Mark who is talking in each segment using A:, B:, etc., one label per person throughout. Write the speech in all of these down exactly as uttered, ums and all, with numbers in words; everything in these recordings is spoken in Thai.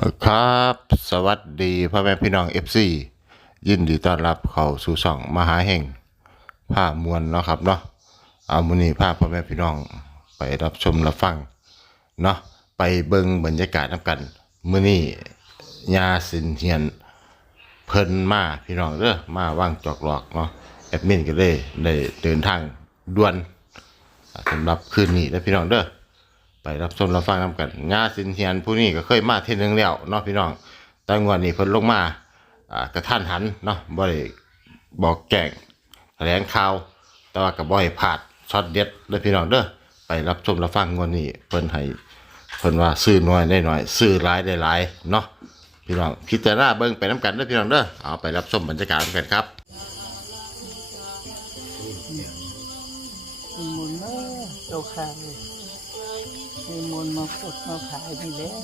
A: ครับสวัสดีพ่อแม่พี่น้องเอฟซียินดีต้อนรับเข้าสู่ช่องมหาแห่งภาพมวลเนาะครับเนาะเอามื้อนี้พาพ่อแม่พี่น้องไปรับชมรับฟังเนาะไปเบิ่งบรรยากาศนำกันมื้อนี้ยาสินเฮียนเพิ่นมาพี่น้องเด้อมาว่างจอกหลอกเนาะแอดมินก็เลยได้เดินทางด่วนสำหรับคืนนี้เด้อพี่น้องเด้อ ไปรับชมรับฟังนำกันงาสินเฮียนผู้นี้ก็เคยมาเที่นึงแล้วเนาะพี่น้องแต่งวดนี้เพิ่นลงมาอ่ากระทันหันเนาะบ่ได้บอกแจ้งแถลงข่าวแต่ว่าก็บ่ให้พลาดช็อตเด็ดเด้อพี่น้องเด้อไปรับชมรับฟังงวดนี้เพิ่นให้เพิ่นว่าซื้อน้อยได้น้อยซื้อหลายได้หลายเนาะพี่น้องพิจารณาเบิ่งไปนํกันเด้อพี่น้องเด้อเอาไปรับชมบรรยากาศกันครับ
B: มีมูลเนอะเจ้าค่ะมีมูลมาปดมาขายนี่แล้ว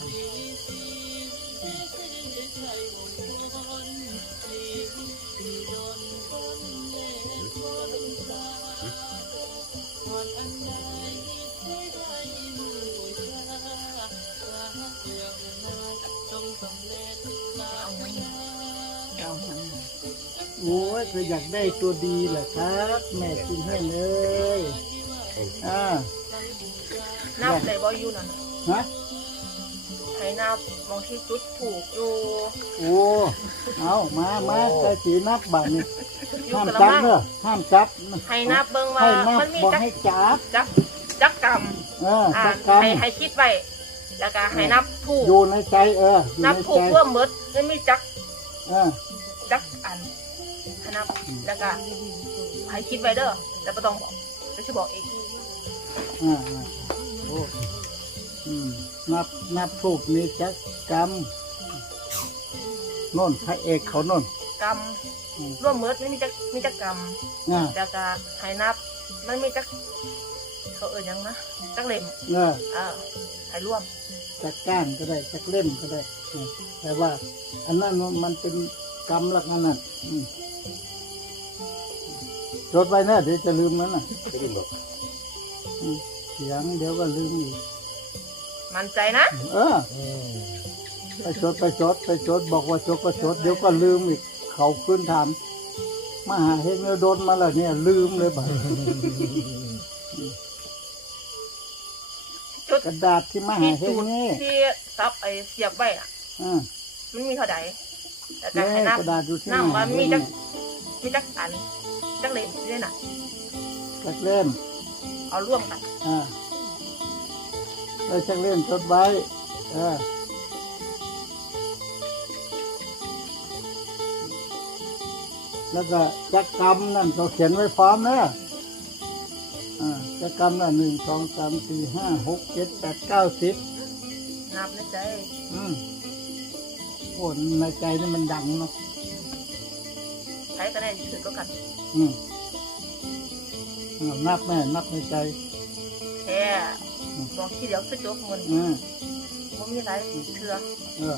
B: โอ้ยคืออยากได้ตัวดีแหละครับแม่กินให้เลยอ่า
C: นับได้บ่อยู่นั่นน่ะ
B: ฮะ
C: ให้นับมองที่จุดถูกอยู่
B: โอ้เอามามาใส่สีนับบัตรนี่
C: อยู่
B: ห้าม
C: กระ
B: จับ
C: มัง
B: เนอะห้ามจับ
C: ให้นับเบิ่งว่า
B: ให้นับ
C: มันมี
B: บ่
C: จัก
B: ให้จับ
C: จักจักกรรม
B: เออ
C: อ่า
B: จักกัน
C: ให้ให้คิดไว้แล้วก็ให้นับถูก
B: อยู่ในใจเอออยู่
C: นับ
B: ใน
C: ถู
B: ใจ
C: กเพื่อหมดมันมีจัก
B: เออ
C: จักอันให้นับแล้วก็ให้คิดไว้เด้อแต่บ่ต้องบอกจะสิบอกเอง
B: อ่าอ่าโอ้อืมนับนับถูกนี่จักกรรมโน่นพระเอกเขาโน่น
C: กรรม
B: อืม
C: ร่วมหมดมันมีจักมีจักกรรม
B: อ่า
C: แล้วก็ให้นับมันมีจักเขาเอ่ยหยังนะจักเล่ม
B: เออ
C: เออให้ร่วม
B: จักก้านก็ได้จักเล่มก็ได้อืมแต่ว่า อันนั้นมันเป็นกรรมลักษณะอืมจดไว้นะเดี๋ยวจะลืมมันนะอืมเสียงเดี๋ยวก็ลืมอีก
C: มั่นใจนะ
B: เออไปจดไปจดไปจดบอกว่าจดก็จดเดี๋ยวก็ลืมอีกเขาขึ้นถามมาหาเฮงแล้วโดนมาแล้วเนี่ย ลืมเลยบ่า
C: จุด
B: กระดาษที่มาหา
C: ที่
B: เฮ
C: จุ
B: ง
C: ด
B: นี่
C: ที่ซับไอ้เสียบไว้น่ะ
B: อ่า
C: มันมีเท่าใดแต่ก็
B: นี่
C: ให้นับ
B: กระดาษอยู่ที่
C: นั่ง
B: หา
C: ว่า
B: เฮ
C: มี
B: ง
C: จั
B: นี่
C: กมีจักอันจักเล่มนี่น่ะ
B: จักเล่ม
C: เอาร่วมกัน
B: อ่าแล้วจักเล่มจดไว้เออแล้วก็จักกรรมนั่นเขาเขียนไว้พร้อมนะอ่าจักกรรมนั่นหนึ่งสองสามสี่ห้าหกเจ็ดแปดเก้าสิบ
C: นับในใจ
B: อืมโอ้ในใจนี่มันดังเนาะ
C: ใช้ก็ได้ถือก็กัน
B: อืมเอานับแม่นับในใจ
C: แค่บอกที่เดียวคือจบมัน
B: อืม
C: บ่มีหลายเทื่อ
B: เออ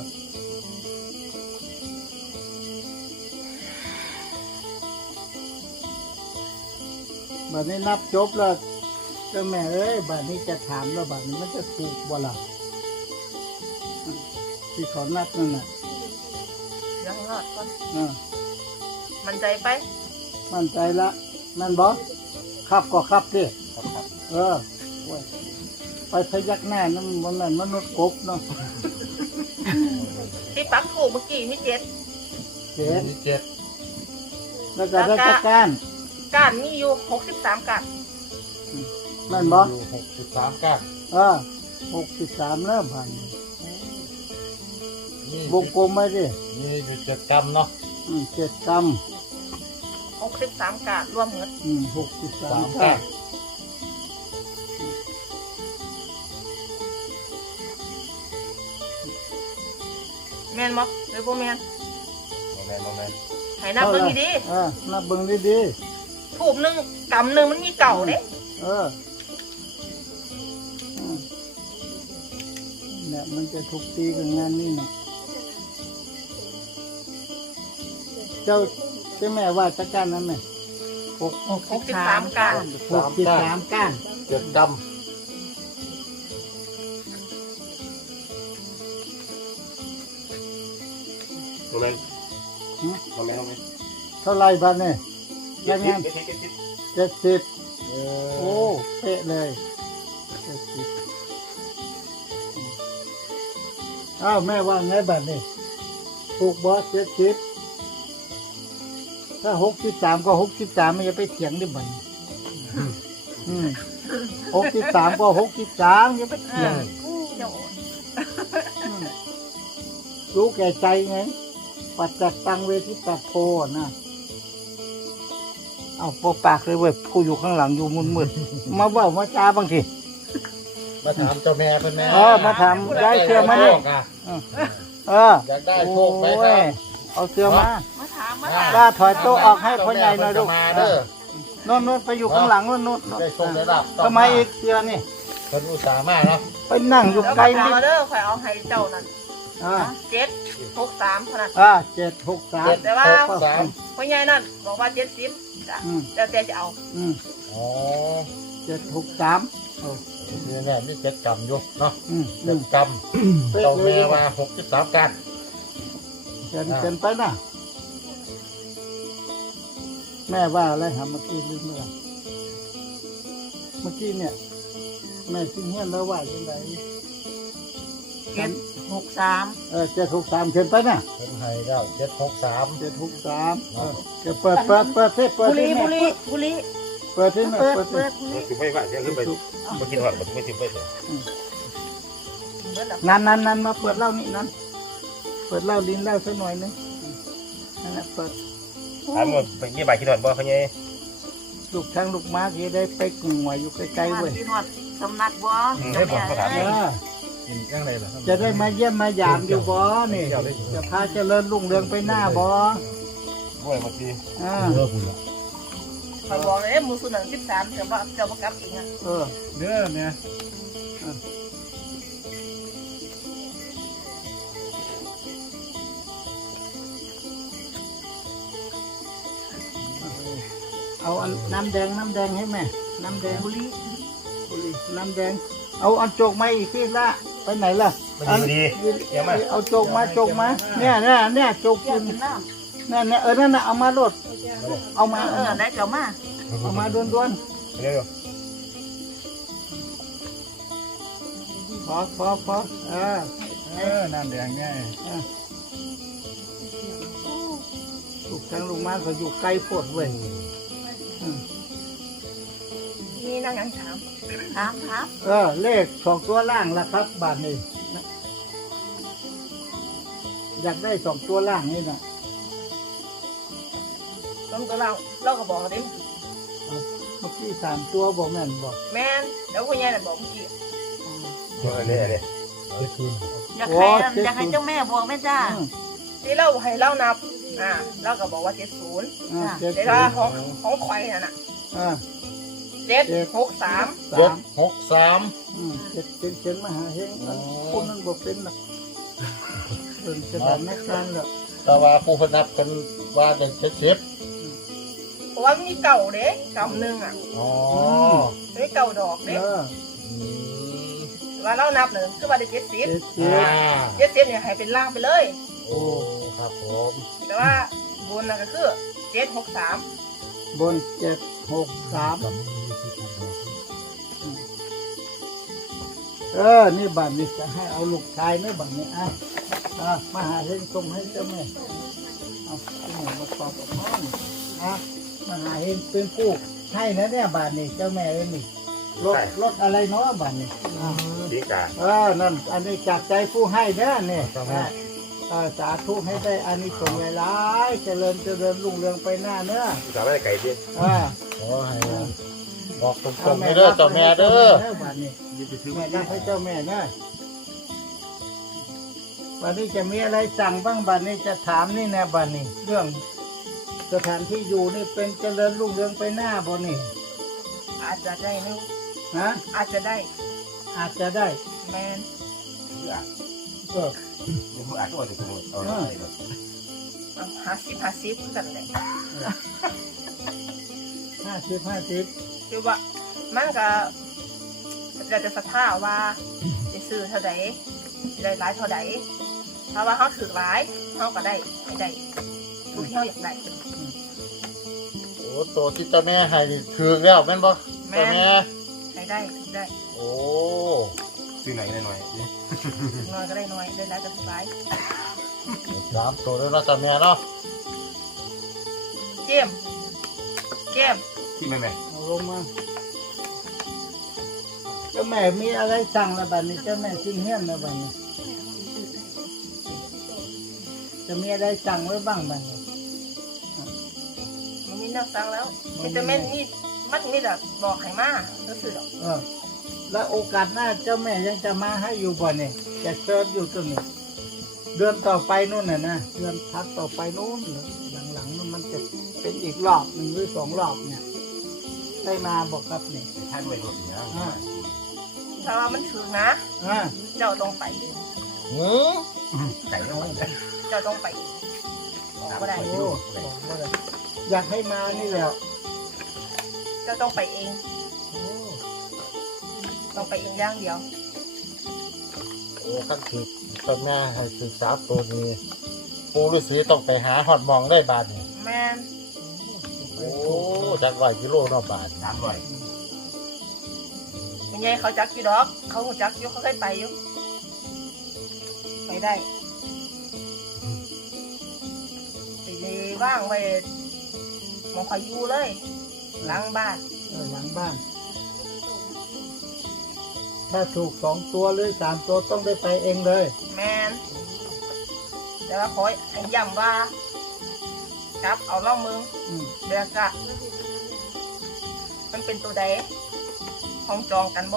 B: บัดนี้นับจบแล้วเจ้าแม่เอ้ยบัดนี้จะถามแล้วบัดนี้มันจะถูกบ่ล่ะอืมที่เขานับนั่นน่ะ
C: เดี๋ยวให้รอดก่อน
B: เออ
C: มั่นใจไป
B: มั่นใจละนั่นบอครับก็ครับดิ
A: ครับครับ
B: เออโอ้ยไปพยักหน้านั่นมันนั่นมนุษย์กบเนาะ
C: ที่ปักถูกเมื่อกี้มีเจ็ด
B: เจ็ด
A: เจ็ด
B: แล้วก็ได้จักการ
C: ก้านมีอยู่หกสิบสามก้าน
B: นั่นบอ
A: หกสิบสามก้าน
B: เออหกสิบสามเริ่มผ่านวงกลมไว้ดิ
A: มีอยู่เจ็ดกรัมเนาะ
B: อืมเจ็ดกรัม
C: หกสิบสามก้านรวมหมด
B: อืมหกสิบสามก้าน
C: แม่นบ่หรือบ่แม่น
A: โมเมนต์โมเมนต์
C: ให้นับเบิ่งดี
B: เออนับเบิ่งดี
C: ๆถูกหนึงกำหนึงมันมีเก่าเด้
B: ๆเอออืมเนี่ยมันจะถูกตีกับงานนี่นะเจ้าเจ้าแม่ว่าจักการนั้นไหมหก
C: หกสิบสามก้าน
B: หกสิบสามก้าน
A: เจ็ดกรัม
B: อ
D: โมเมนต์โมเมนต์โมเมนต์
B: เท่าไรบ้านนี่
D: เจ็
B: ยั
D: ด
B: ง
D: สิ
B: ไง
D: บเจ็ดสิบเจ็ดสิบ
B: เจ็ดสิบ
D: โอ้
B: โอ้เป๊ะเลยเจ็ดสิบอ้าวแม่ว่าไงบ้านนี่ถูกบอสเจ็ดสิบถ้าหกสิบสามก็หกสิบสามไม่จะไปเถียงดิบันอืมหกสิบสามก็หกสิบสามอย่าไปเถียง
C: เจ้า
B: อืมรู้แก่ใจไง ปัจจักตังเวทิตาโพนะเอาโปปากเลยเว้ยผู้อยู่ข้างหลังอยู่มืดๆมาเว่ามาจ้าบางที
D: มาถามเจ้าแม่เพิ่นแม่
B: เออมาถามได้เสื้อมาดิเออ
D: อยากได้
B: โอ้
D: โชคไหมครั
B: ย
D: บ
B: เอาเสื้อมา
C: มาถามมาถาม
B: กล้าถอยโต๊ะออกให้พ่อใหญ่หน่อยลูก
D: มาเด้อ
B: โน่นโน่นไปอยู่ข้างหลังโน่นโน่นโน่น
D: ได้โชคได้ลาบ
B: ทำไมอีกเสื้อนี่
D: เพิ่นอุตส่าห์มาเนาะ
B: ไปนั่งอยู่
C: แล้ว
B: ไกล
C: มา
B: นิด
C: เด้อข่อยเอาให้เจ้านั่น
B: อ่า
C: เจ็ดหกสามเท่านั้น
B: อ่าเจ็ดหกสาม
C: แต่ว่า
D: หกสาม
C: พ่อใหญ่นั่นบอกว่าเจ็ดสิบจ้ะ
B: อืม
C: แล้วแต่จะเอา
B: อืม
D: อ๋อ
B: เจ็ดหกสามโอ้
D: นี่เนี่ยมีเจ็ดกำอยู่เนาะ
B: อืมอื
D: เจ็
B: ม
D: ดกำเจ้าแม่ว่าหกสิบสามกัน
B: เชิญเชิญไปนะแม่ว่าอะไรหาเมื่อกี้ลืมเมื่อไหร่เมื่อกี้เนี่ย แม่ชิ้นเฮียนแล้วว่ายังไง
C: เจ็ดหกสาม
B: เออเจ็ดหกสามเชิญไปนะ
D: เพิ่นให้แล้วเจ็ดหกสาม
B: เจ็ดหกสามเออเดี๋ยวเปิดเปิดเปิดที่เปิด
C: บุรี
B: ที่
C: บุ
B: แม่
C: รีบุรี
B: เปิดที่แม่
C: เปิด
B: เปิดที่
C: เปิดบุรี
D: สิบไม่ว่าจะขึ้นไปบ่กินหอดบ่ไม่สิบไปเถอะ
C: เบิดแล้ว
B: นั้นนั้นนั้นมาเปิดเหล้านี่นั้นเปิดเหล้าลิ้นเหล้าสักหน่อยนึงนั่นแหละเปิด
D: ถามว่าไปยี่บาทกินหอดบ่เขาเนี่ย
B: ลูกช้างลูกม้าที่ได้ไปกลุ่มหัวอยู่ใกล้ๆเว้ย
C: ที่นวดสำนักบ่
D: ให้ผมก็ถาม
B: เออ
D: กินยังไงล่ะ
B: จะได้มาเยี่ยมมายามอยู่บ่นี่จะพาเจริญรุ่งเรืองไปหน้าบ่
D: ด้วยเมื่อกี้
B: อ่า
D: เลิกคุณละ
C: ข่อยบอกเลยมือสุนันสิบสามเจ้าบ่เจ้าบ่กลับอีกอ่ะ
B: เออ
D: เด้อเนี่ย
B: เอาอันน้ำแดงน้ำแดงให้แม่น้ำแดง
C: บุรี
B: บุหรี่น้ำแดง เอาอันโจกมาอีกทีละไปไหนล่ะ
D: มันดีดีเดี๋ยวมา
B: เอาโจกมาโจกมาเนี่ยเนี่ยเนี่ยโจก
C: อยา
B: กิ
C: ก
B: น
C: กินน้
B: เนี่ยเนี่ยเออนั่นน่ะเอามาโลดเอา
C: ำ
B: มา
C: เออได้เจ้ามา
B: เอามาด่วน
D: เร็ว
B: ๆพอพอพอเออ
D: เออน้ำแดงง่าย
B: ลูกช้างลูกม้าเขาอยู่ไกลโพดเว้ยอืม
C: มีนั่งยังถามถามถาม
B: เออเลขสองตัวล่างละครับบาทนี้นะอยากได้สองตัวล่างนี่นะ
C: ต้นตัวเราเราก็บอกดิ
B: เมื่อกี้สามตัวบอกแม่นบอก
C: แม่นแล้วคุณยายน่ะบอกเมื่อกี้
D: เยอะเลยเลยเจ็ดทุน
C: อยากให้อยากให้เจ้าแม่บอกแม่จ้า
B: อืม
C: ที่เราให้เรานับอ่าเราก็บอกว่าเจ็ดศูนย์
B: อ่าเจ็ด
C: แต่ว่าของของข่อยน่ะน่ะ
B: อ่า
C: เจ็ดหกสาม
B: สา
D: เจ็ด
B: ม
D: หกสาม
B: อืมเจ็ดเจ็ดเจ็ดมหาเฮง
D: อ๋อ
B: คนนั้นบอกเป็นนะเป็นสถานการณ์แล้ว
D: แต่ว่าผู้พนับกันว่าเป็นเจ็ดสิบ
C: เพราะว่ามีเก่าเด้เก่าหนึ่งอ่ะ
D: อ๋อ
C: มีเก่าดอกเด้
B: เออ
C: ว่าเรานับหนึ่งคือว่าได้เจ็ดสิบ
B: เจ็ดเจ็ด
D: อ่า
C: เจ็ดสิบเนี่ยให้เป็นล่างไปเลย
D: โอ้ครับผม
C: แต่ว่าบนน่ะก็คือเจ็ดหกสาม
B: บนเจ็ดหกสามเออ นี่บัตรนี่จะให้เอาลูกชายนี่บัตรนี่อ่ะอ่ะมาหาเฮงส่งให้เจ้าแม่เอาที่ไหนมาตอบกับพ่อนี่อ่ะมาหาเฮงเป็นผู้ให้นะเนี่ยบัตรนี่เจ้าแม่เอ้ยนี่รถรถอะไรเนาะบัตรนี่อ่ะ
D: ดีกา
B: เออนั่นอันนี้จากใจผู้ให้เด้อเนี่ยอ่ะเออสาธุให้ได้อานิสงส์หลายๆเจริญเจริญรุ่งเรืองไปหน้าเนื้อ
D: สาวไม่ได้ไก่ดิ
B: อ่า
D: ขอให้บอกตรงๆให้เด้อเจ้าแม่เด้อ
B: บัดนี้แม่รับให้เจ้าแม่นะบัดนี้จะมีอะไรสั่งบ้างบัดนี้จะถามนี่แน่บัดนี้ เรื่องสถานที่อยู่นี่เป็นเจริญรุ่งเรืองไปหน้าบ่นี่
C: อาจจะได้นะ
B: ฮะ
C: อาจจะได้
B: อาจจะได้
C: แมน
B: เออ
D: มึงอาจจะว่าจะขโมยเอาอะไรแบบ
C: ห้าสิบห้าสิบกันเลย
B: ห้าสิบห้าสิบ
C: คือว่ามันก็เราจะศรัทธาว่าจะซื้อเท่าใดได้หลายเท่าใดถ้าว่าเขาถือหลายเขาก็ได้ไม่ได้ทุกที่เขาอยากได้
D: โอ้ตัวที่เจ้าแม่ให้นี่ถือแล้วแม่นบ่
C: แม่
D: เจ้าแม่
C: ให้ได้ถือได้
D: โอ้
E: ซื้อไหนหน่อยๆนี่
C: น้อยก็ได้น้อยได้หลายก็ถือหลาย
D: สามตัวแล้วเนาะเจ้าแม่เนาะ
C: เกมเกม
E: ที่แม่แม่
B: เอาลงมาเจ้าแม่มีอะไรสั่งแล้วบัดนี้เจ้าแม่สิ้นเฮี้ยนแล้วบัดนี้จะมีอะไรสั่งไว้บ้างบัดนี้
C: มันมีแนักสั่งแล้วมีแต่แม่นมีมันมีแต่บอกให้มาก็คือดอก
B: เออแล้วโอกาสหน้าเจ้าแม่ยังจะมาให้อยู่บ่เนี่ยจะเชิญอยู่ตรงนี้เดือนต่อไปนู่นน่ะนะเดือนพักต่อไปนู่นเหรอหลังๆนู่นมันจะเป็นอีกรอบหนึ่งหรือสองรอบเนี่ย ได้มาบอกครับเนี่ย
E: ท่านไว้รถเนี่ย
B: อ่า
C: ถ้าว่ามันถือนะ
B: อ่า
C: เจ้าต้องไป
D: หือ
E: ไก่น้อย
C: เจ้าต้องไปก็ได้
B: โอ้บอกว่าอะไรอยากให้มานี่แหละ
C: เจ้าต้องไปเอง
B: โอ้
C: ต้องไปเองอย่างเดียว
D: โอ้ขั้นถือเจ้าแม่ให้ถือสามตัวนี้ปู่ฤาษีต้องไปหาหอดหมองได้บาทนี่
C: แม่น
D: โอ้จักร้อยกิโลเนาะบาท
E: สามร้อย
C: ยังไงเขาจักอยู่ดอก เขาหูจักอยู่เขาเคยไปอยู่ไปได้ไปเลยว่างไว้หมองคอยอยู่เลยหลังบ้าน
B: เออหลังบ้าน ถ้าถูกสองตัวหรือสามตัวต้องได้ไปเองเลย
C: แมนแต่ว่าขอให้ย้ำว่าจับเอาล่องมือ
B: อืม
C: เดือกะมันเป็นตัวใดของจองกันบ่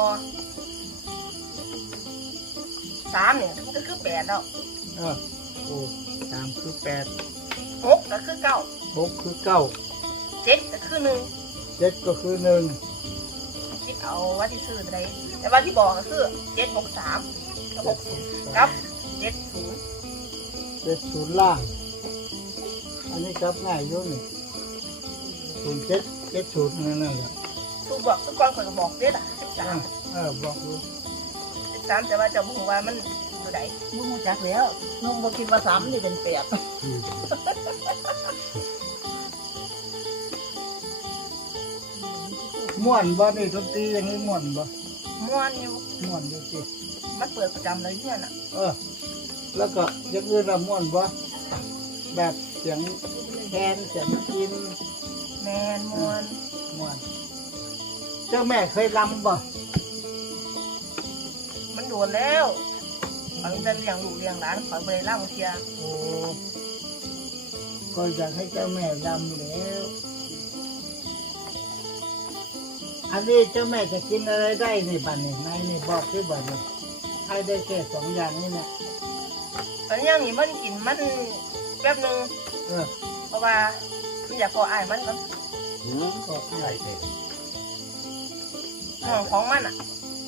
C: สามเนี่ยมันก็คือแปดแล้ว
B: เออโอ้สามคือแปด
C: หกก็คือเก้า
B: หกคือเก้า
C: เจ็ดก็คือหนึ่ง
B: เจ็ดก็คือหนึ่ง
C: คิดเอาว่าที่ซื้อตัวใดแต่ว่าที่บอกก็คือเจ็ดหกสามกับหกศูนย์ครับเจ็ดศูนย์
B: เจ็ดศูนย์ล่าง อันนี้จับง่ายอยู่นี่ศูนย์เจ็ดเจ็ดศูนย์นั่นแหละ
C: ทุกบอกทุกกองคนก็บอกเด็ดอ่ะสิบสาม
B: เออบอกดู
C: สิบสามแต่ว่าเจะบอกว่ามันตัวใด
F: มึงรู้จักแล้วนุ่งบอกคิดว่าสามนี่เป็นแปด
B: ม่วนบ่นี่ดนตรีอย่างนี้ม่วนบ่
C: ม้วนอยู่
B: ม่วนอยู่สิ
C: มันเปิดประจำเลยเนี่ยน่ะ
B: เออ แล้วก็อยังอื่นละม่วนบ่แบบเสียงแคนเสียงกิน
C: แมนม้วน
B: ม่วน เจ้าแม่เคยรำบ่
C: มันโดนแล้วขอยจะเลี้ยงลูกเลี้ยงหลานขอยไปล่างเทีย
B: โอ้ก็อยากให้เจ้าแม่รำแล้ว อันนี้เจ้าแม่จะกินอะไรได้นี่บัดนี่นายนี่บอกที่บัดนี่ให้ได้แค่สองอย่างนี่นะ
C: ตอนนี้นี่มันกินมันแป๊บหนึง
B: เออ
C: เพราะว่ามันอยากพออายมันมัน
E: หืม
B: ก็
E: ไก่เต็ม
C: ห่วงของมันอ่ะ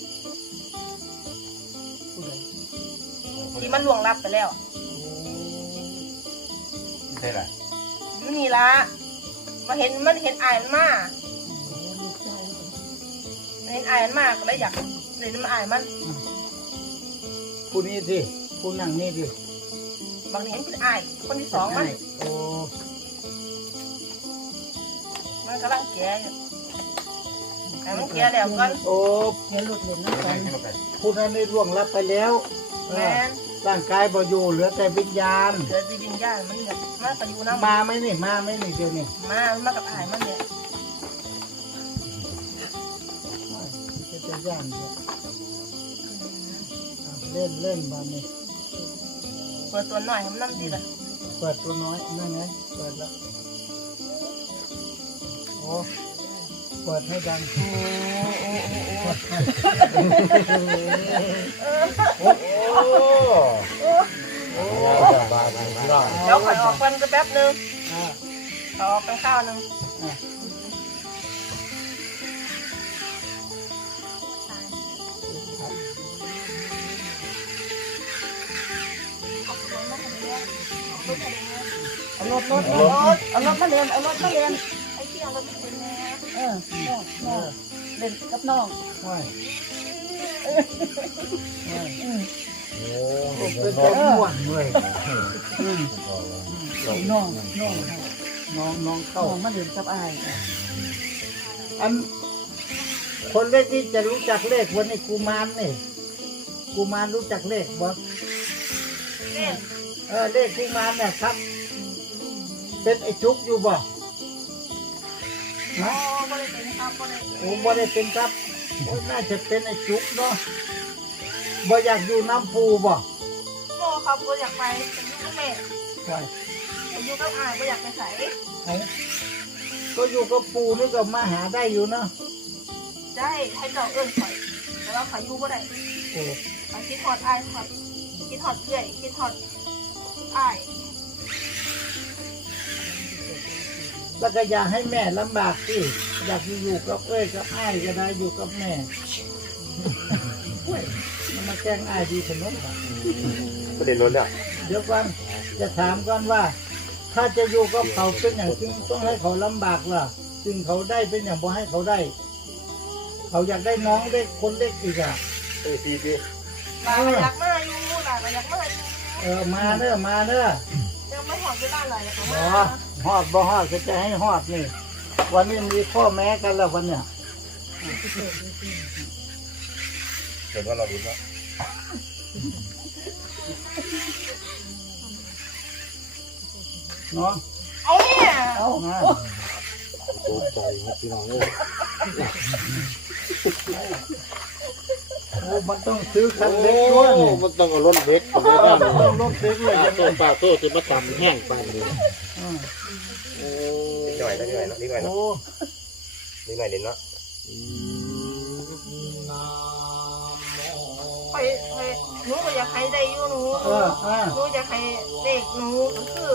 B: ผู้ใด
C: ที่มันล่วงลับไปแล้ว
E: ใช่ไร
C: อยู่นี่ละมาเห็นมันเห็นอายมันมามันเห็นอายมันมาก็เลยอยากเลยมันอายมัน
B: ผู้นี้ดิผู้นั่งนี่ดิ
C: บางทีเห็นเป็นอายคนที่สองมัน
B: โอ้
C: มันกำลังแก่อยู่แต่มันแก่แล้วก็
B: โอ้
F: เห็นหลุดเหรียญน้ำกัน
B: ผู้นั้นได้ล่วงลับไปแล้วเอ
C: แม
B: อน ร่างกายบ่อยู่เหลือแต่วิญญาณ
C: เกิดวิญญาณมันแบบมันก็อยู่น้ำ
B: มาไหมนี่มาไหมนี่เดี๋ยวนี้
C: มามากับอายมันเนี่ย
B: จะจะย่านเนี่ยอ่ะเล่นเล่นบ้านนี่
C: เปิดตัวหน่อยให้มันน้ำดีละ
B: เปิดตัวน้อยนั่นไงเปิดแล้วโอ้เปิดให้ดัง
C: โอ้โอ้โอ้โอ้
D: โอ้โอ้บาทนี่พี่น้อง
C: เดี๋ยวข่อยออกกันก็แป๊บนึง
B: อ่า
C: ขอออกกันข้าวนึง
B: อ่า
F: เอารถรถรถเอารถมาเรียนเอารถมาเรียน
C: ไอ้ที่เอารถไปเป็นแม่
F: เออน้องน้องเล่นกับน้อง
B: ไม่ไม่
F: อืม
D: โอ้
B: เป็นตัวม่วนเลยอืม
F: น้องน้อง
B: น้องน้อง
F: เข้า
B: เข้า
F: มาเดินกับอาย
B: อัน คนเลขที่จะรู้จักเลขวันนี้กูมารนี่กูมารรู้จักเลขบ่
C: เนี่ย
B: เออเลขกูมารเนี่ยครับ เป็นไอ้จุกอยู่บ่
C: อ๋อ
B: ฮะ
C: บ่ได้เป็นครับบ่ได้
B: โอ้บ่ได้เป็นครับโอ้น่าจะเป็นไอ้จุกเนาะบ่อยากอยู่น้ำปูบ่
C: โม่ครับบ่อยากไปแต่อยู่กับแม่
B: ไป
C: แต่อยู่กับอายบ่อยากไปไส
B: เอาก็อยู่กับปูนี่ก็มาหาได้อยู่เนาะ
C: ได้ให้เจ้าเอิ้นข่อยแต่ว่าข่อยอยู่บ่ได้
B: โอ้
C: ข่อยคิดฮอดอายข่อยคิดฮอดเอื้อยคิดฮอดอาย
B: แล้วก็อยากให้แม่ลำบากสิอยากอยู่กับเอ้ยกับอ้ายก็ได้อยู่กับแม่เฮ้ยมันมาแกล้งอ้ายดีขนมอ่ะ
E: ประเด็นล้นอ่ะ
B: เดี๋ยวก่อนจะถามก่อนว่า ถ้าจะอยู่กับเขาเป็นอย่างจึงต้องให้เขาลำบากล่ะจึงเขาได้เป็นอย่างบ่ให้เขาได้ เขาอยากได้น้องได้คนเล็กอีกอ่ะ
E: เออปีปี
C: หลานก็อยากมาอยู่หลานก็อยากมาอยู่
B: เออมาเด้อมาเด้อ
C: ยังไม่ฮอดเวลาหลายอยาก
B: อ๋
C: มา
B: อฮอดบ่ฮอดก็จะให้ฮอดนี่ วันนี้มีข้อแม้กันแล้ววันเนี้ย
E: เห็นว่าเราลุ้นแล้ว
B: เนาะ
C: เอาเนี่ย
B: เอามา
D: โอ้ใจครับพี่น้องเอ้ย
B: โอ้มันต้องซื้อคัน
D: โอ้
B: เล็กด้วยนี่
D: มันต้องเอารถเล็กไปเลย
B: เออ
D: นะ
B: มันต้องลดเล็กเลย
D: ปลา
B: ยัง
D: โซ่
B: ไง
D: ปลาโซ่จะมาตำแห้งปลาเลย
B: อืม
D: โอ้
E: นิดหน่อยนิดหน่อยนิดหน่อย
B: โอ้
E: นิดหน่อยเด่นเนาะ
C: ข่อยข่อยหนูก็อยากให้ได้อยู่หนู
B: เอออ่า
C: หนูอยากให้เด็กหนูก็คือ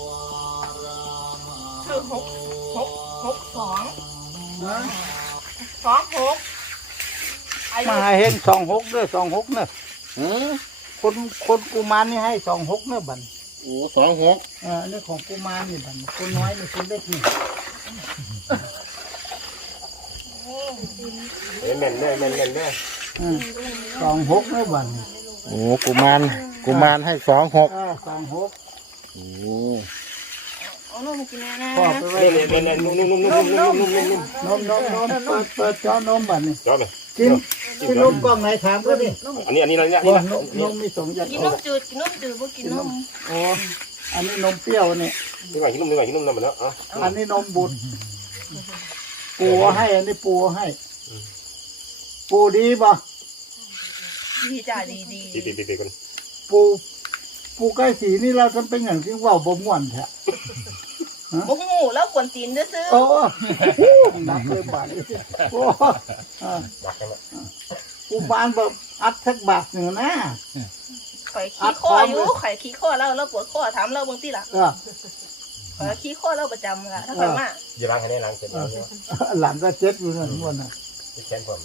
C: คือหกหกหกสอง
B: นะ
C: สองหกอายุ
B: มาให้เห็นสองหกด้วยสองหกเนี่ย
D: หือ
B: คนคนกุมารนี่ให้สองหกเนี่ยบัน
D: โอ้สองหก
B: อ่าอันนี้ของกุมารนี่บันคนน้อยนี่คนเล็กนี่
E: เห็นแม่นเนี่ยแม่นแม่นเนี่ย
B: อืมสองหกเนี่ยบัน
D: โอ้กุมารกุมารให้สองหก
B: อ่าสองหก
D: โอ้
C: เอานมกินแน่นะ
B: พ่อไปไว้
E: เนี่ยเนี่ยเนี่ยนุ่มนุ่มนุ่มนุ่มนุ่มนุ่มนุ่มนุ่ม
B: นมนมนมเปิดเปิดจอนมบันนี่
E: จอดเลย
B: กินกินนมกล้องไหนถามก็ดิ
E: อันนี้อันนี้อะไรเนี่ย
B: ว่านมนมมีสองอย่าง
C: กินนมจืดกินนมจืดบ่กินนม
B: โอ้อันนี้นมเปรี้ยวนี่
E: นิดหน่อยนุ่มนิดหน่อยนุ่มนั่นหมดแล้วอ่ะ
B: อันนี้นมบุตรปูเอาให้ อันนี้ปูเอาให้ ปูดีป่ะ
C: ดีจ้าดีดี
E: ปีปีปีปีกัน
B: ปูปูใกล้สีนี่เราทำเป็นอย่างที่ว่าบ่ม่วนแท้
C: บ่ฮู้แล้วกวนตีนซื่อ
B: โอ้หนักเลยบาทนี่โอ้อ่า
E: ดักกันละ
B: ปูบานแบบอัดสักบาทหนึ่งนะ
C: ๆข่อยขี้ข้ออยู่ข่อยขี้ข้อแล้วแล้วปวดข้อถามเราเบิ่งติล่ะ
B: เออ
C: ข่อยขี้ข้อแล้วประจำล่ะถ้าข่อยมา
E: อย่าล้างให้ได้ล้างเสร็จแล้วเนี่ย
B: หลังก็เจ็ดอยู่นั่นม่วนน่ะ
E: ที่แขนผม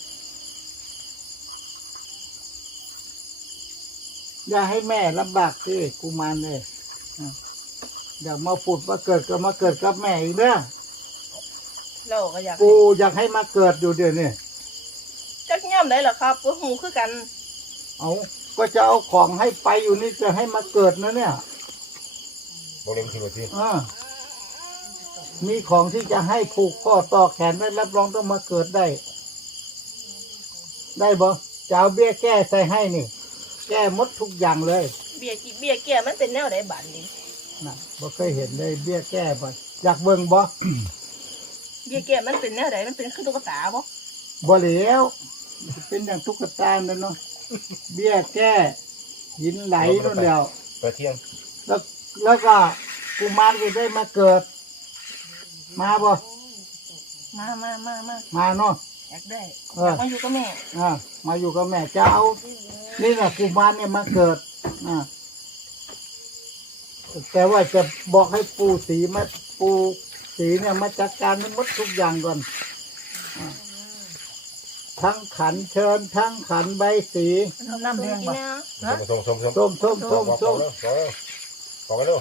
B: อย่าให้แม่ลำบากสิกูมารเลยอ่ะอยากมาปุดมาเกิดก็มาเกิดกับแม่อีกเด้อ
C: เราก็อยาก
B: กูอยากให้มาเกิดอยู่เดี๋ยวนี้
C: จักย่ำได้ล่ะครับบ่ฮู้คือกัน
B: เอาก็จะเอาของให้ไปอยู่นี่จะให้มาเกิดนะเนี่ย
E: โมเดลที่หมดที่
B: อ่ามีของที่จะให้ผูกข้อต่อแขนไว้รับรองต้องมาเกิดได้ ได้บ่จะเอาเบี้ยแก้ใส่ให้นี่ แก้หมดทุกอย่างเลย
C: เบี้ยกี่เบี้ยแก่มันเป็นแนวใดบาดนี้
B: นะบ่เคยเห็นเลยเบี้ยแก้บ่อยากเบิ่งบ่
C: เบี้ยแก่มันเป็นแนวใดมันเป็นคือตุ๊กตาบ่
B: บ่เหลียวเป็นอย่างตุ๊กตานั่นเนาะเบี้ยแก้หินไหลนู่นเดียว
E: เปิดเที่ยง
B: แล้วแล้วก็กุมารก็ได้มาเกิด มาบ่
C: มามามามา
B: มาเนาะ
C: อยากได้
B: เอ
C: อยา
B: อ
C: กมาอยู่กับแม่
B: อ่ามาอยู่กับแม่จะเอานี่แหละกุมารเนี่ยมาเกิดอ่าแต่ว่าจะบอกให้ปูสีมาปูสีเนี่ยมาจัดการมันหมดทุกอย่างก่อนอ่าทั้งขันเชิญ ทั้งขันใบสี
C: เอาน้ำเลี้ยงบ่ฮะ
E: ส่งส่งส่ง
B: ส้มส้มส้ม
E: บอก
B: ส้ม
E: แล้วบอกกันแล้ว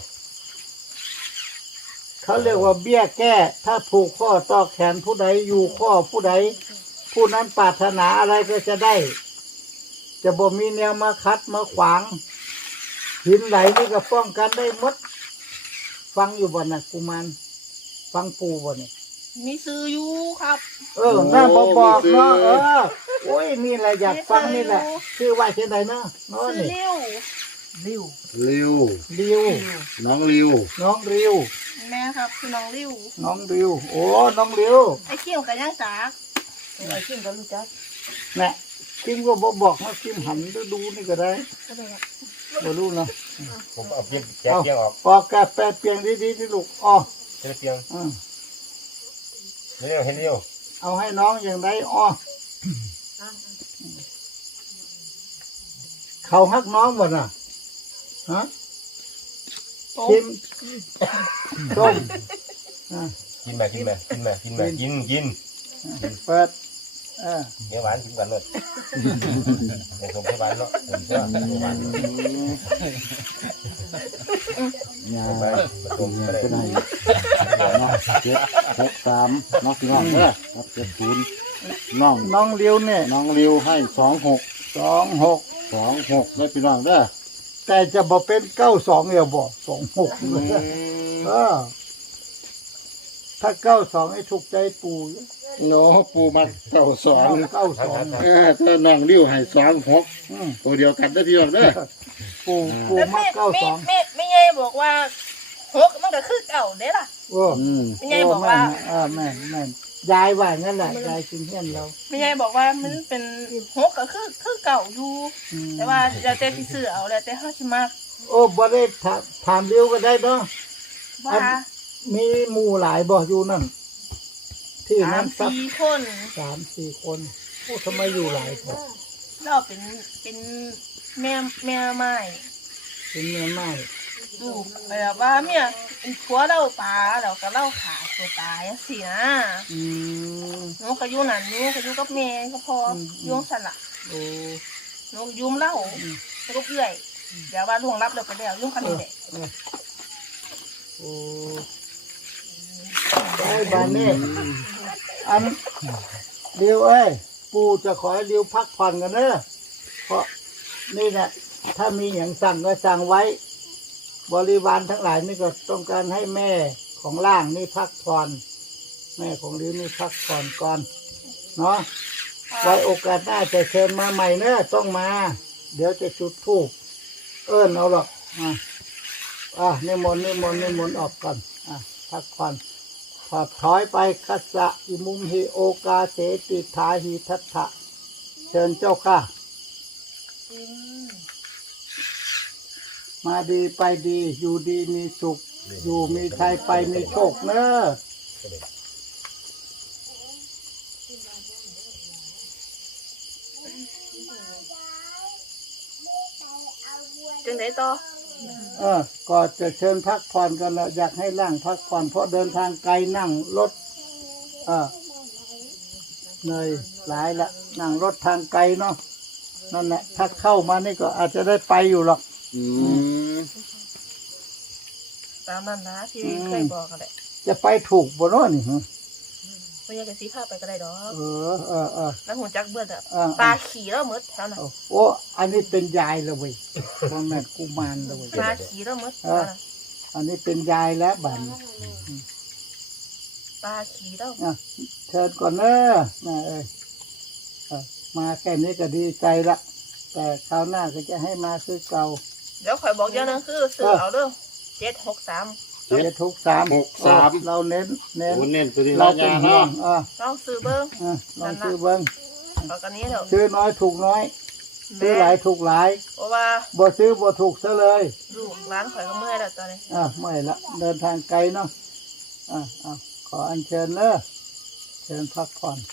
B: เขาเรียกว่าเบี้ยแก้ ถ้าผูกข้อต่อแขนผู้ใดอยู่ข้อผู้ใด ผู้นั้นปรารถนาอะไรก็จะได้จะบ่มีแนวมาคัดมาขวางหินไหลนี่ก็ป้องกันได้หมดฟังอยู่บ่น่ะกุมารฟังปูบ่เนี่ย
C: มีซื้ออยู่ครับ
B: เออแม่บอกบอกเนาะเออโอ้ยนี่แหละอยากฟังนี่แหละชื่อว่าเช่นไรเนาะเนาะ
C: ซื้อ
B: นี่
C: เร็ว
F: ริ้ว
D: ริว
B: ริว
D: น้องริว
B: น้องริว
C: แม่ครับคือน้องริ้ว
B: น้องริวโอ้น้องริว
C: ไอ้เขี้ยวกับย่างจาก
F: ไอ้ขึ้นก็รู้จัก
B: น่ะคิมก็บอกบอกมาคิมหันดูดูนี่ก็ได้
C: ก็ได้ครับ
B: บ่รู้เนาะ
E: ผมเอาเพียงแจกเพียงออก
B: ออกแกะแปดเปียงดีๆที่ลูกอ๋อ
E: เจอเพียง
B: อืม
E: เร็วเห็นเร็ว
B: เอาให้น้องอย่างไรอ๋อเขาฮักน้องบ่น่ะฮะ
C: โอ้
B: คิมต้มอ่า
E: กินมากินมากินมากินมากินกิน
B: เปิดเออ
E: เนื้อหวานกินกันเลยเดี๋ยวผมให้หวานเนาะผมเชื่อหวาน
D: ยา
E: ไปผสมก็ได้
D: เป็นไงเนาะเจ็ดหกสามน้องพี่น้องเด้อครับเจ็ดศูนย์น้อง
B: น้องเลียวเนี่ย
D: น้องริวให้สองหก
B: สองหก
D: สองหกได้พี่น้องเด้อ
B: แต่จะบอกเป็นเก้าสองเอวบอกสองหกเลยเออถ้าเก้าสองให้ถูกใจปู่
D: โน้ปูมาเก้าสอง
B: เก้าสอง
D: เออถ้าน้องริวให้สองหก
B: อืม
D: ตัวเดียวกันได้อพี่น้องเด้อ
B: ปู่ปู่
C: แล้ว
B: มา
C: แม่
B: เก้า
C: แม่
B: สอง
C: แม่ไม่ไงบอกว่าหกมันก็คือเก่าเด้ล่ะ
B: โอ้
D: อืม
C: ไม่ไงบอกว่า
B: เออแม่นแม่นยายว่างั้นแหละยายกินเฮี้ยนเรา
C: ไม่ไงบอกว่ามันเป็นหกก็คือคือเก่าอยู่
B: อืม
C: แต่ว่าแล้วแต่ที่ซื้อเอาแล้วแต่เฮาสิมัก
B: โอ้บ่ได้ถามถามเลียวก็ได้เนาะ
C: ว่า
B: มีหมู่หลายบ่อยู่นั่นที่
C: สา
B: นั้
C: ม
B: นสัก
C: สี่คน
B: สามสี่คนโอ้ทำไมอยู่หลายคน
C: เราเป็นเป็นแม่แม่ไม้
B: เป็นเมียไม้
C: ลูกแบบว่าเมียเป็นผัวเราปลาเราก็เล่าขาดตัวตายจังซี่นะ
B: อืม
C: หนูก็อยู่นั่นหนูก็อยู่กับแม่ก็พออ
B: ม
C: อยู่สั่นล่ะ
B: โอ้
C: หนูก็อยุ่มเล่าแล้วก็เอื่อยเดี๋ยวว่าล่วงรับเราไปแล้วยุ่งคันนี้แหละ
B: โอ้ได้บานนี่อันเดียวเอ้ยปู่จะขอให้เดียวพักผ่อนกันเนอะเพราะนี่แหละถ้ามีอย่างสั่งก็สั่งไว้ บริวารทั้งหลายนี่ก็ต้องการให้แม่ของล่างนี่พักผ่อนแม่ของลิ้วนี่พักผ่อนก่อนเนาะไว้โอกาสหน้าจะเชิญมาใหม่เนอะต้องมา เดี๋ยวจะจุดธูปเอิ้นเอาหรอกอ่ะอ่ะนิมนต์นิมนต์นิมนต์ออกก่อนอ่ะพักผ่อนพอถอยไปคัสสะอิมุมหิโอกาเสติทาหิทัตถะเชิญเจ้าค่ะ มาดีไปดีอยู่ดีมีสุข อยู่มีชัยไปมีโชคเนอะ
C: จังไดต่อ
B: เออก็จะเชิญพักผ่อนกันแล้วอยากให้ร่างพักผ่อนเพราะเดินทางไกลนั่งรถเออเหนื่อยหลายละนั่งรถทางไกลเนาะนั่นแหละถ้าเข้ามานี่ก็อาจจะได้ไปอยู่หรอก
D: อืม
C: ตามนั้นนะที่เคยบอกกันแหละ
B: จะไปถูกบ่เนาะนี่ฮะ
C: ไม่อยากจะสีผ้าไปก็ได้ดอก
B: เออเออเออ
C: แล้วหุ่นจักเบื่ออะ
B: เออ
C: ปลาขี่แล้วหมดแถวนั้น
B: เอาโอ้อันนี้เป็นยายเลยเว้ยพ่อแม่นกุมารเลยเว้ย
C: ปลาขี่แล้วหมด
B: เออ อันนี้เป็นยายแล้วบัดนี้
C: ปลาขี่แล้ว
B: อ่ะเชิญก่อนเนอะแม่เอ้ยเออมาแค่นี้ก็ดีใจละแต่คราวหน้าก็จะให้มาคือเก่า
C: เดี๋ยวข่อยบอกอย่างหนึงคือซื้อเอาเด้อเจ็ดหกสาม
B: เจ็ดทุกสาม
D: หกสาม
B: เราเน้นเน้น
D: โอ้เน้นตัวนี้
B: เรา
D: เรา
B: เป็น
D: ยา
B: ห่ว
D: เนาะ
B: งอ่ะ
C: ลองซื้อเบิ้ง
B: อ่ะลองซื้อเบิ้ง
C: เอากันนี้เดี๋ยว
B: ซื้อน้อยถูกน้อย ซื้อหลายถูกหลาย
C: เพราะว่า
B: บ่ซื้อบ่ถูกซะเลย
C: ลูกร้านข่อยก็เมื่อยแล้วตอนนี้
B: อ่ะไม่ละเดินทางไกลเนาะอ่ะอ่ะขออัญเชิญเนอะเชิญพักผ่อน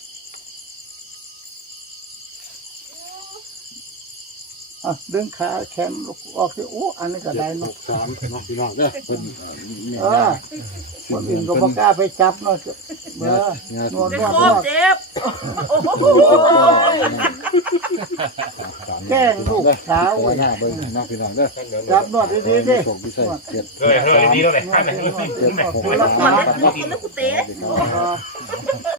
B: อ่ะดึงขาแขนออกที่โอ้อันนี้ก็ได้
D: ห
B: เนาะ
D: กสามน้องพี่น้องเด้อเป็นแม่
B: เออย
D: า
B: คนอื่นก็บ่กล้าไปจับเนาะเบอร์นวด
C: จะ
B: นวด
C: โคน
B: ว
C: ตร
B: ด
C: เจ็บโอ้โห
B: แกล้งลูกสาว
D: โอ้
B: เว้
D: ย
B: ย
D: หน้าเบิ่งน้องพี่น้องเด้อ
B: จับนวดดีๆดิ
D: โชคดีใส่เจ็ด
E: เฮ้ยเฮ้ยดีแล้วเลย
B: นว
E: ท่า
B: ด
E: นไหน
B: ดีๆนวด
D: เจ็ด
B: ดี
D: หก
B: ๆ
D: สาม
C: คนนึกกูเตะ
B: ๆ